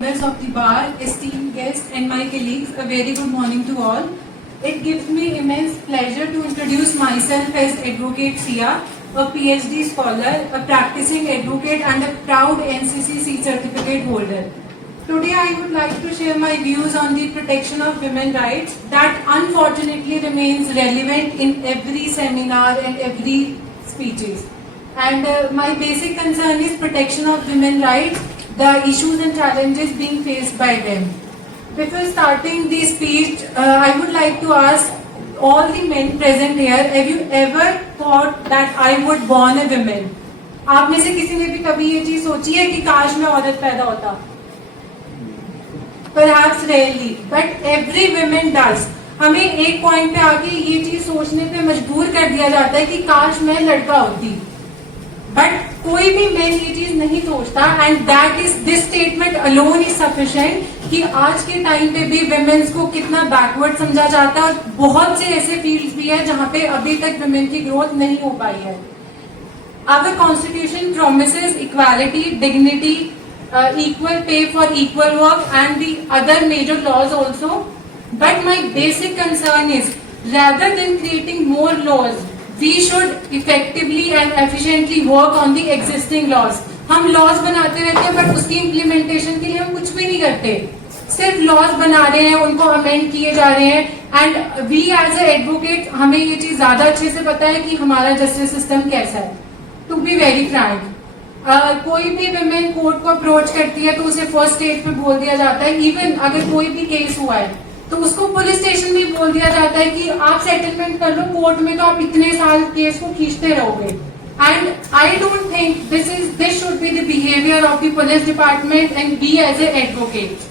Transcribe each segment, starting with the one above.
Members of the bar, esteemed guests and my colleagues, a very good morning to all. It gives me immense pleasure to introduce myself as Advocate Sia, a PhD scholar, a practicing advocate and a proud NCCC certificate holder. Today I would like to share my views on the protection of women's rights that unfortunately remains relevant in every seminar and every speeches. And my basic concern is protection of women's rights, the issues and challenges being faced by them. Before starting the speech, I would like to ask all the men present here, have you ever thought that I would born a woman? आप में से किसी ने भी कभी ये चीज सोची है कि काश मैं औरत पैदा होता? Perhaps rarely, but every woman does. हमें एक पॉइंट पे आके ये चीज सोचने पे मजबूर कर दिया जाता है कि काश मैं लड़का होती, बट कोई भी मैन ये चीज नहीं सोचता. And that is this statement alone is sufficient कि आज के टाइम पे भी विमेन्स को कितना बैकवर्ड समझा जाता है. और बहुत से ऐसे फील्ड्स भी है जहाँ पे अभी तक विमेन की ग्रोथ नहीं हो पाई है. Our constitution promises equality, dignity, equal pay for equal work and the other major laws also. But my basic concern is rather than creating more laws, we should effectively and efficiently work on the existing laws. हम laws बनाते रहते हैं but उसकी implementation के लिए हम कुछ भी नहीं करते. सिर्फ laws बना रहे हैं, उनको amend किए जा रहे हैं. And we as a advocate हमें ये चीज ज्यादा अच्छे से पता है कि हमारा justice system कैसा है. To be very frank, कोई भी women कोर्ट को अप्रोच करती है तो उसे फर्स्ट स्टेज पे बोल दिया जाता है. इवन अगर कोई भी केस हुआ है तो उसको पुलिस स्टेशन में बोल दिया जाता है कि आप सेटलमेंट कर लो, कोर्ट में तो आप इतने साल केस को खींचते रहोगे. And I don't think this should be the behaviour of the police department and we as a advocate.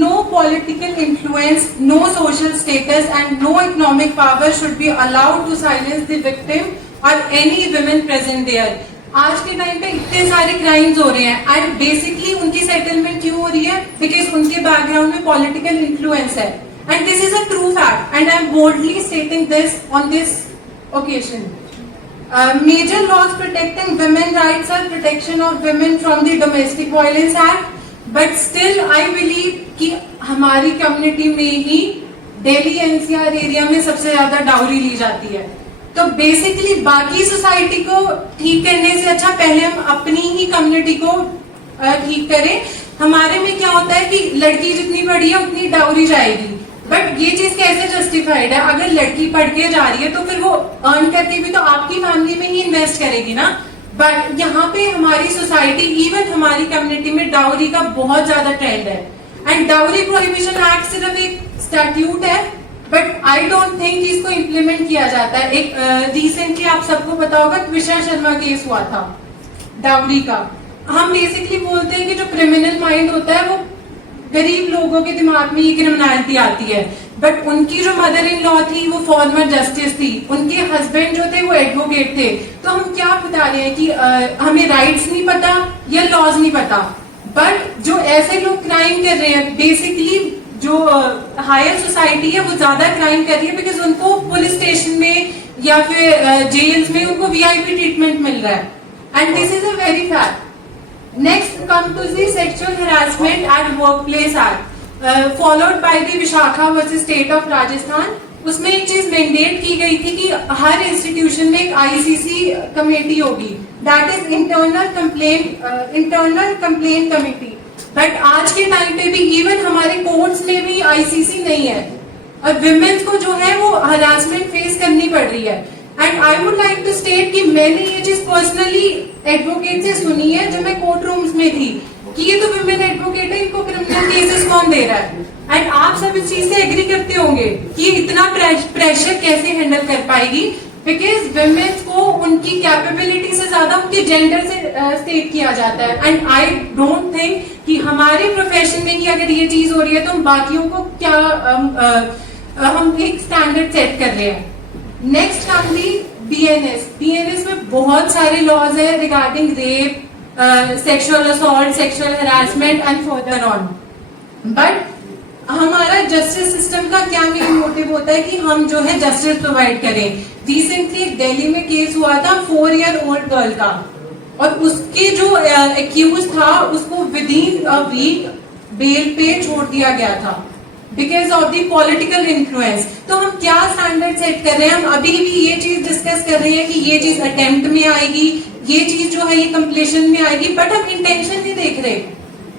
No political influence, no social status and no economic power should be allowed to silence the victim or any women present there. आज के time पे इतने सारे crimes हो रहे हैं and basically उनकी settlement क्यों हो रही है? बिकॉज उनके बैकग्राउंड में पॉलिटिकल इन्फ्लुएंस है. And this is a true fact and I am boldly स्टेटिंग this on this occasion. Major laws protecting women's rights are protection of women from the Domestic Violence Act. But still I believe कि हमारी community में ही Delhi NCR area में सबसे ज्यादा dowry ली जाती है. तो basically बाकी सोसाइटी को ठीक करने से अच्छा पहले हम अपनी ही कम्युनिटी को ठीक करें. हमारे में क्या होता है कि लड़की जितनी पढ़ी है उतनी डाउरी जाएगी, बट ये चीज कैसे जस्टिफाइड है? अगर लड़की पढ़ के जा रही है तो फिर वो अर्न करके भी तो आपकी फैमिली में ही इन्वेस्ट करेगी ना. बट यहाँ पे हमारी सोसाइटी, इवन हमारी कम्युनिटी में डाउरी का बहुत ज्यादा ट्रेंड है. एंड डाउरी प्रोहिबिशन एक्ट सिर्फ एक स्टैट्यूट है, बट आई डोंट थिंक इसको इम्प्लीमेंट किया जाता है. एक रिसेंटली आप सबको पता होगा त्विषा शर्मा केस हुआ था डाउरी का. हम बेसिकली बोलते हैं कि जो क्रिमिनल माइंड होता है वो गरीब लोगों के दिमाग में ये क्रिमिनलिटी आती है, बट उनकी जो मदर इन लॉ थी वो फॉर्मर जस्टिस थी, उनके हस्बैंड जो थे वो एडवोकेट थे. तो हम क्या बता रहे हैं कि हमें राइट्स नहीं पता या लॉज नहीं पता. बट जो ऐसे लोग क्राइम कर रहे हैं, बेसिकली जो हायर सोसाइटी है वो ज्यादा क्राइम कर रही है बिकॉज उनको पुलिस स्टेशन में या फिर जेल्स में उनको वीआईपी ट्रीटमेंट मिल रहा है. And this is a very fact. Next come to the sexual harassment at workplace act followed by the Vishakha versus state of Rajasthan. उसमें एक चीज मैंडेट की गई थी कि हर इंस्टीट्यूशन में एक आईसीसी कमेटी होगी, that is internal complaint committee. But आज के टाइम पे भी इवन हमारे कोर्ट्स में भी आईसीसी नहीं है और विमेन्स को जो है वो हरासमेंट फेस करनी पड़ रही है. And I would like to state कि मैंने ये चीज पर्सनली एडवोकेट से सुनी है जब मैं कोर्ट रूम्स में थी कि ये तो विमेन एडवोकेट है, इनको क्रिमिनल केसेस कौन दे रहा है. एंड आप सब इस चीज से एग्री करते होंगे कि इतना प्रेशर कैसे हैंडल कर पाएगी, बिकॉज विमेन्स को उनकी कैपेबिलिटी से ज्यादा उनके जेंडर से स्टेट किया जाता है. एंड आई डोंट थिंक कि हमारे प्रोफेशन में ही अगर ये चीज हो रही है तो हम बाकियों को क्या हम एक स्टैंडर्ड सेट कर रहे हैं. नेक्स्ट कम दी बीएनएस में बहुत सारे लॉज है regarding rape, sexual assault, sexual harassment and further on. But हमारा जस्टिस सिस्टम का क्या मेन मोटिव होता है कि हम जो है जस्टिस प्रोवाइड करें. रिसेंटली दिल्ली में केस हुआ था 4 ईयर ओल्ड गर्ल का. और उसके जो एक्यूज था उसको within a week bail पे छोड़ दिया गया था because of the political influence. तो हम क्या स्टैंडर्ड सेट कर रहे हैं? हम अभी भी ये चीज डिस्कस कर रहे हैं कि ये चीज अटेम्प्ट में आएगी, ये चीज जो है ये कंप्लीशन में आएगी, बट हम इंटेंशन नहीं देख रहे।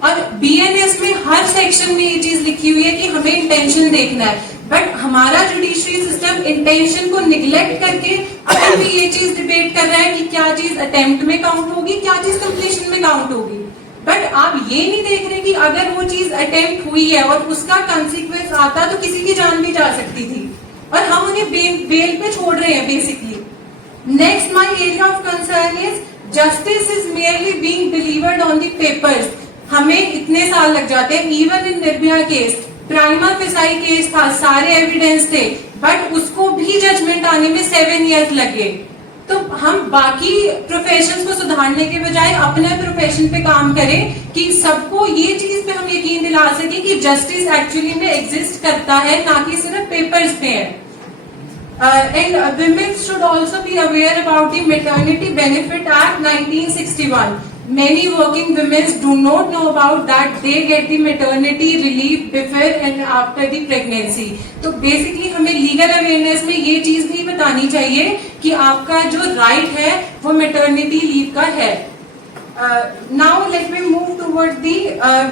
और बीएनएस में हर सेक्शन में ये चीज लिखी हुई है कि हमें इंटेंशन देखना है, बट हमारा जुडिशरी सिस्टम इंटेंशन को निग्लेक्ट करके अभी भी ये चीज डिबेट कर रहा है कि क्या चीज अटेम्प्ट में काउंट होगी, क्या चीज कंप्लीशन में काउंट होगी। बट आप ये नहीं देख रहे कि अगर वो चीज अटेम्प्ट हुई है और उसका कंसिक्वेंस आता तो किसी की जान भी जा सकती थी, और हम उन्हें बेल पे छोड़ रहे हैं basically. Next my area of concern is justice is merely being delivered on the papers. हमें इतने साल लग जाते हैं, even in Nirbhaya case prima facie case था, सारे एविडेंस थे, बट उसको भी जजमेंट आने में 7 years लगे। तो हम बाकी प्रोफेशंस को सुधारने के बजाय अपने प्रोफेशन पे काम करें कि सबको ये चीज पे हम यकीन दिला सके कि जस्टिस एक्चुअली में एग्जिस्ट करता है, ना कि सिर्फ पेपर्स पे है। And women should also be aware about the Maternity Benefit Act 1961. Many working women do not know about that they get the maternity relief before and after the pregnancy. तो basically हमें legal awareness में ये चीज भी बतानी चाहिए कि आपका जो राइट है वो मैटरनिटी लीव का है। Now let me move toward the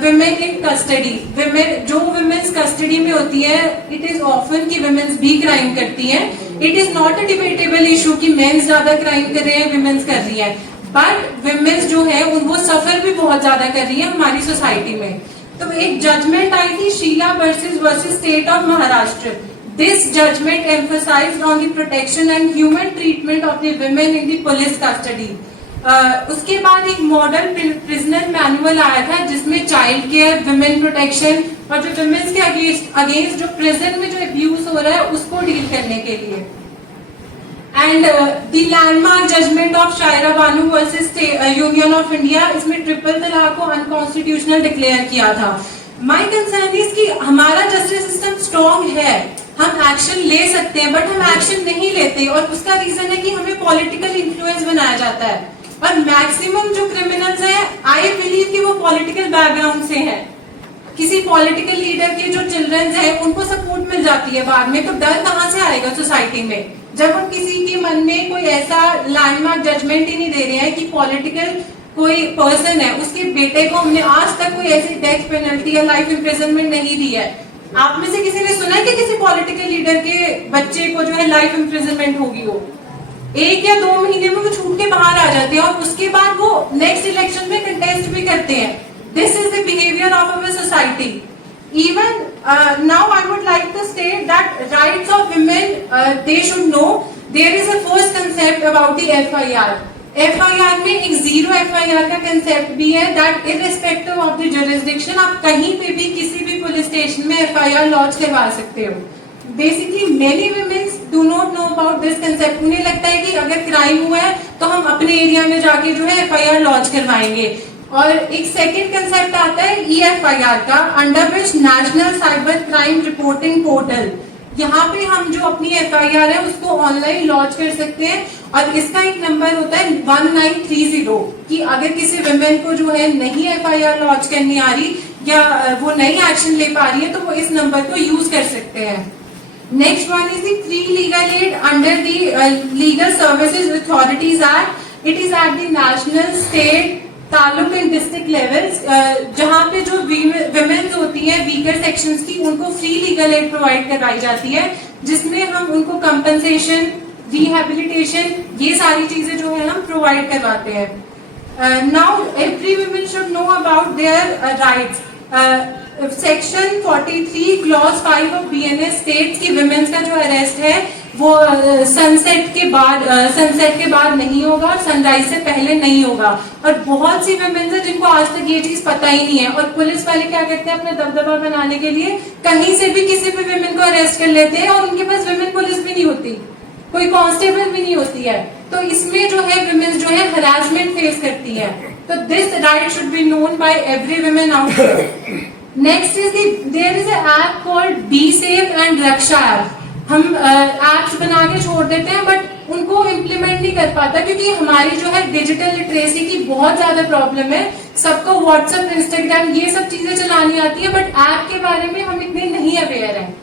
women in custody. Women जो विमेन्स कस्टडी में होती है, इट इज ऑफन कि विमेन्स भी क्राइम करती हैं। It is not a debatable issue कि मेन्स ज्यादा क्राइम कर रहे हैं, विमेन्स कर रही हैं, बट विमेन्स जो है वो सफर भी बहुत ज्यादा कर रही है हमारी सोसाइटी में। तो एक जजमेंट आई थी Sheela versus state of Maharashtra. This judgment emphasized on the protection and human treatment of the women in the police custody. उसके बाद एक मॉडल प्रिजनर मैनुअल आया था जिसमें चाइल्ड केयर, विमेन प्रोटेक्शन और जो विमेन्स के अगेंस्ट जो प्रिजन में जो अब्यूज हो रहा है उसको डील करने के लिए। And the landmark judgement of Shayara Bano versus union of India, इसमें ट्रिपल तलाक को अनकॉन्स्टिट्यूशनल डिक्लेयर किया था। माय कंसर्न इज कि हमारा जस्टिस सिस्टम स्ट्रॉन्ग है, हम एक्शन ले सकते हैं, बट हम एक्शन नहीं लेते, और उसका रीजन है कि हमें पॉलिटिकल इन्फ्लुएंस बनाया जाता है। और मैक्सिमम जो क्रिमिनल्स हैं, आई बिलीव कि वो पॉलिटिकल बैकग्राउंड से हैं। किसी पॉलिटिकल लीडर के जो चिल्ड्रंस हैं उनको सपोर्ट मिल जाती है बाद में, तो डर कहाँ से आएगा सोसाइटी में जब हम किसी के मन में कोई ऐसा लैंडमार्क जजमेंट ही नहीं दे रहे हैं कि पॉलिटिकल कोई पर्सन है, उसके बेटे को हमने आज तक कोई ऐसी डेथ पेनल्टी या लाइफ इम्प्रिजनमेंट नहीं दी है। आप में से किसी ने सुना है कि किसी पॉलिटिकल लीडर के बच्चे को जो है लाइफ इम्प्रिजनमेंट होगी? हो 1 या 2 महीने में वो छूट के बाहर आ जाते हैं और उसके बाद वो नेक्स्ट इलेक्शन में कंटेस्ट भी करते हैं। This is the behaviour of our society. Even now I would like to state that rights of women, they should know there is a first concept about the FIR. FIR में एक zero FIR का concept भी है, that irrespective of the jurisdiction आप कहीं पे भी किसी भी पुलिस स्टेशन में FIR लॉन्च करवा सकते हो। Basically many women do not know about this concept. उन्हें लगता है कि अगर क्राइम हुआ है तो हम अपने एरिया में जाके जो है FIR लॉन्च करवाएंगे। और एक सेकेंड कंसेप्ट आता है EFIR का, under which national cyber crime reporting portal. यहाँ पे हम जो अपनी FIR है उसको ऑनलाइन लॉन्च कर सकते हैं, और इसका एक नंबर होता है 1930 कि अगर किसी विमेन को जो है नहीं FIR लॉन्च करनी आ रही या वो नहीं एक्शन ले पा रही है तो वो इस नंबर को यूज कर सकते हैं। Next one is the free legal aid under the legal services authorities act. It is at the national, state, taluk and district levels, जहाँ पे जो विमेन्स होती हैं वीकर सेक्शंस की, उनको फ्री लीगल एड प्रोवाइड करवाई जाती है, जिसमें हम उनको कंपनसेशन, रिहेबिलिटेशन, ये सारी चीजें जो है हम प्रोवाइड करवाते हैं। Now every woman should know about their rights. Section 43 clause 5 of BNS states की विमेन्स का जो अरेस्ट है वो सनसेट के बाद नहीं होगा, सनराइज से पहले नहीं होगा। और बहुत सी विमेन्स हैं जिनको आज तक ये चीज पता ही नहीं है, और पुलिस वाले क्या करते हैं अपना दबदबा बनाने के लिए कहीं से भी किसी भी विमेन को अरेस्ट कर लेते हैं, और उनके पास विमेन पुलिस भी नहीं होती, कोई कांस्टेबल भी नहीं होती है। तो इसमें जो है विमेन्स जो है हरासमेंट फेस करती है। तो this right should be known by every women out there. Next is there is a app called be safe and Raksha app. हम एप्स बना के छोड़ देते हैं, बट उनको इम्प्लीमेंट नहीं कर पाता, क्योंकि हमारी जो है डिजिटल लिटरेसी की बहुत ज्यादा प्रॉब्लम है। सबको व्हाट्सएप, इंस्टाग्राम ये सब चीजें चलानी आती है, बट ऐप के बारे में हम इतने नहीं अवेयर हैं।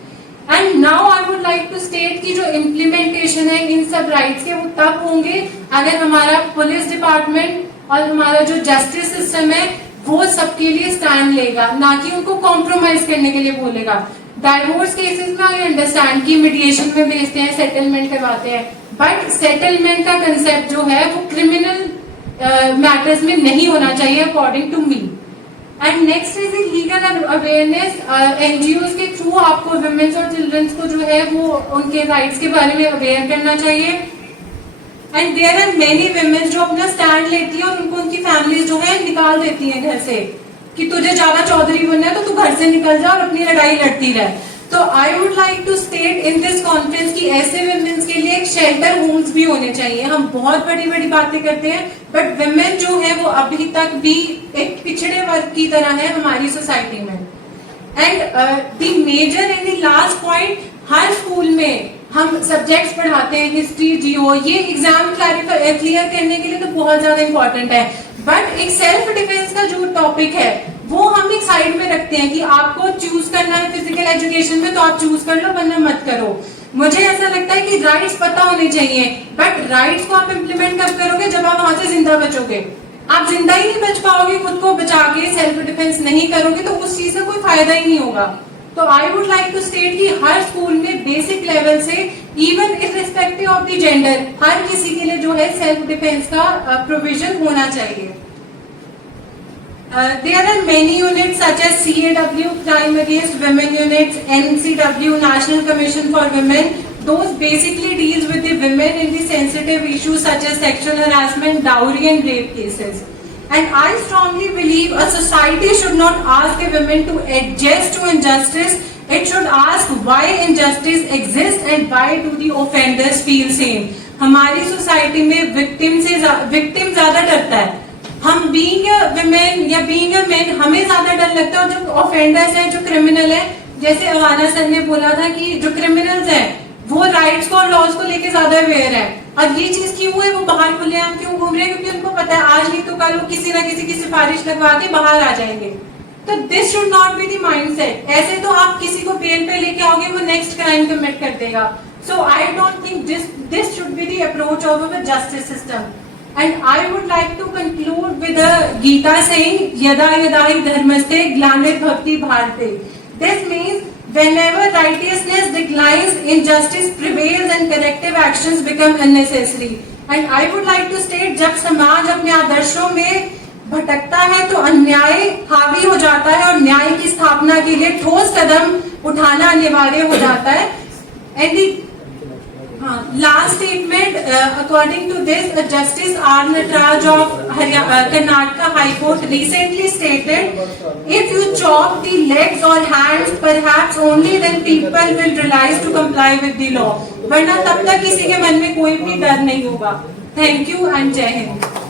And now I would like to state कि जो इम्प्लीमेंटेशन है इन सब राइट्स के, वो तब होंगे अगर हमारा पुलिस डिपार्टमेंट और हमारा जो जस्टिस सिस्टम है वो सबके लिए स्टैंड लेगा, ना कि उनको कॉम्प्रोमाइज करने के लिए बोलेगा। डाइवोर्स केसेस में आई अंडरस्टैंड कि मीडिएशन में भेजते हैं, सेटलमेंट करवाते हैं, बट सेटलमेंट का कंसेप्ट जो है वो क्रिमिनल मैटर्स में नहीं होना चाहिए according to me. And next is legal awareness. NGO के थ्रू आपको वुमेन्स और चिल्ड्रंस को जो है वो उनके राइट्स के बारे में अवेयर करना चाहिए। And there are many women जो अपना स्टैंड लेती है और उनको उनकी फैमिलीज जो है निकाल देती है घर से कि तुझे ज्यादा चौधरी बनना है तो तू घर से निकल जा और अपनी लड़ाई लड़ती रहे। तो I would like to state in this conference कि ऐसे वुमेन्स के लिए एक शेल्टर होम्स भी होने चाहिए। हम बहुत बड़ी बड़ी बातें करते हैं, बट वुमेन जो है वो अभी तक भी एक पिछड़े वर्ग की तरह है हमारी सोसाइटी में। And the major and the last point, हर स्कूल में हम सब्जेक्ट्स पढ़ाते हैं, हिस्ट्री, जियो, ये एग्जाम क्लियर करने के लिए तो बहुत ज्यादा इंपॉर्टेंट है, बट एक सेल्फ डिफेंस का जो टॉपिक है वो हम एक साइड में रखते हैं कि आपको चूज करना है फिजिकल एजुकेशन में तो आप चूज कर लो, वरना मत करो। मुझे ऐसा लगता है कि राइट्स पता होने चाहिए, बट राइट्स को आप इम्प्लीमेंट कब करोगे, जब आप वहां से जिंदा बचोगे। आप जिंदा ही नहीं बच पाओगे, खुद को बचा के सेल्फ डिफेंस नहीं करोगे तो उस चीज से कोई फायदा ही नहीं होगा। तो I would like to state कि हर स्कूल में बेसिक लेवल से, even irrespective of the gender, हर किसी के लिए जो है सेल्फ डिफेंस का प्रोविजन होना चाहिए। There are many units such as CAW, Crime Against Women units, NCW, National Commission for Women. Those basically deals with the women in the sensitive issues such as sexual harassment, dowry and rape cases. And I strongly believe a society should not ask a woman to adjust to injustice. It should ask why injustice exists and why do the offenders feel same. हमारी society में victim ज्यादा डरता है। हम being a women या being a main हमें ज्यादा डर लगता है, और जो ऑफेंडर्स हैं, जो क्रिमिनल है, जैसे अवाना सर ने बोला था कि जो क्रिमिनल्स हैं वो राइट्स को और लॉज को लेके ज्यादा अवेयर है। और ये चीज क्यों है, वो बाहर खुलेआम क्यों घूम रहे हैं, क्योंकि उनको पता है आज नहीं तो कल वो किसी ना किसी की सिफारिश लगवा के बाहर आ जाएंगे। तो this should not be the mindset. ऐसे तो आप किसी को बेल पे लेके आओगे, वो नेक्स्ट क्राइम कमिट कर देगा। So I don't think this should be the approach of our justice system. And I would like to conclude with a Gita saying, "Yada yada hi dharmaste glanir bhakti bharate." This means whenever righteousness declines, injustice prevails and corrective actions become unnecessary. And I would like to state, जब समाज अपने आदर्शों में भटकता है तो अन्याय हावी हो जाता है और न्याय की स्थापना के लिए ठोस कदम उठाना अनिवार्य हो जाता है। And the last statement, according to this, Justice R. Nataraj of Karnataka High Court recently stated, if you chop the legs or hands, perhaps only then people will realize to comply with the law. वरना तब तक किसी के मन में कोई भी डर नहीं होगा। Thank you and जय हिंद।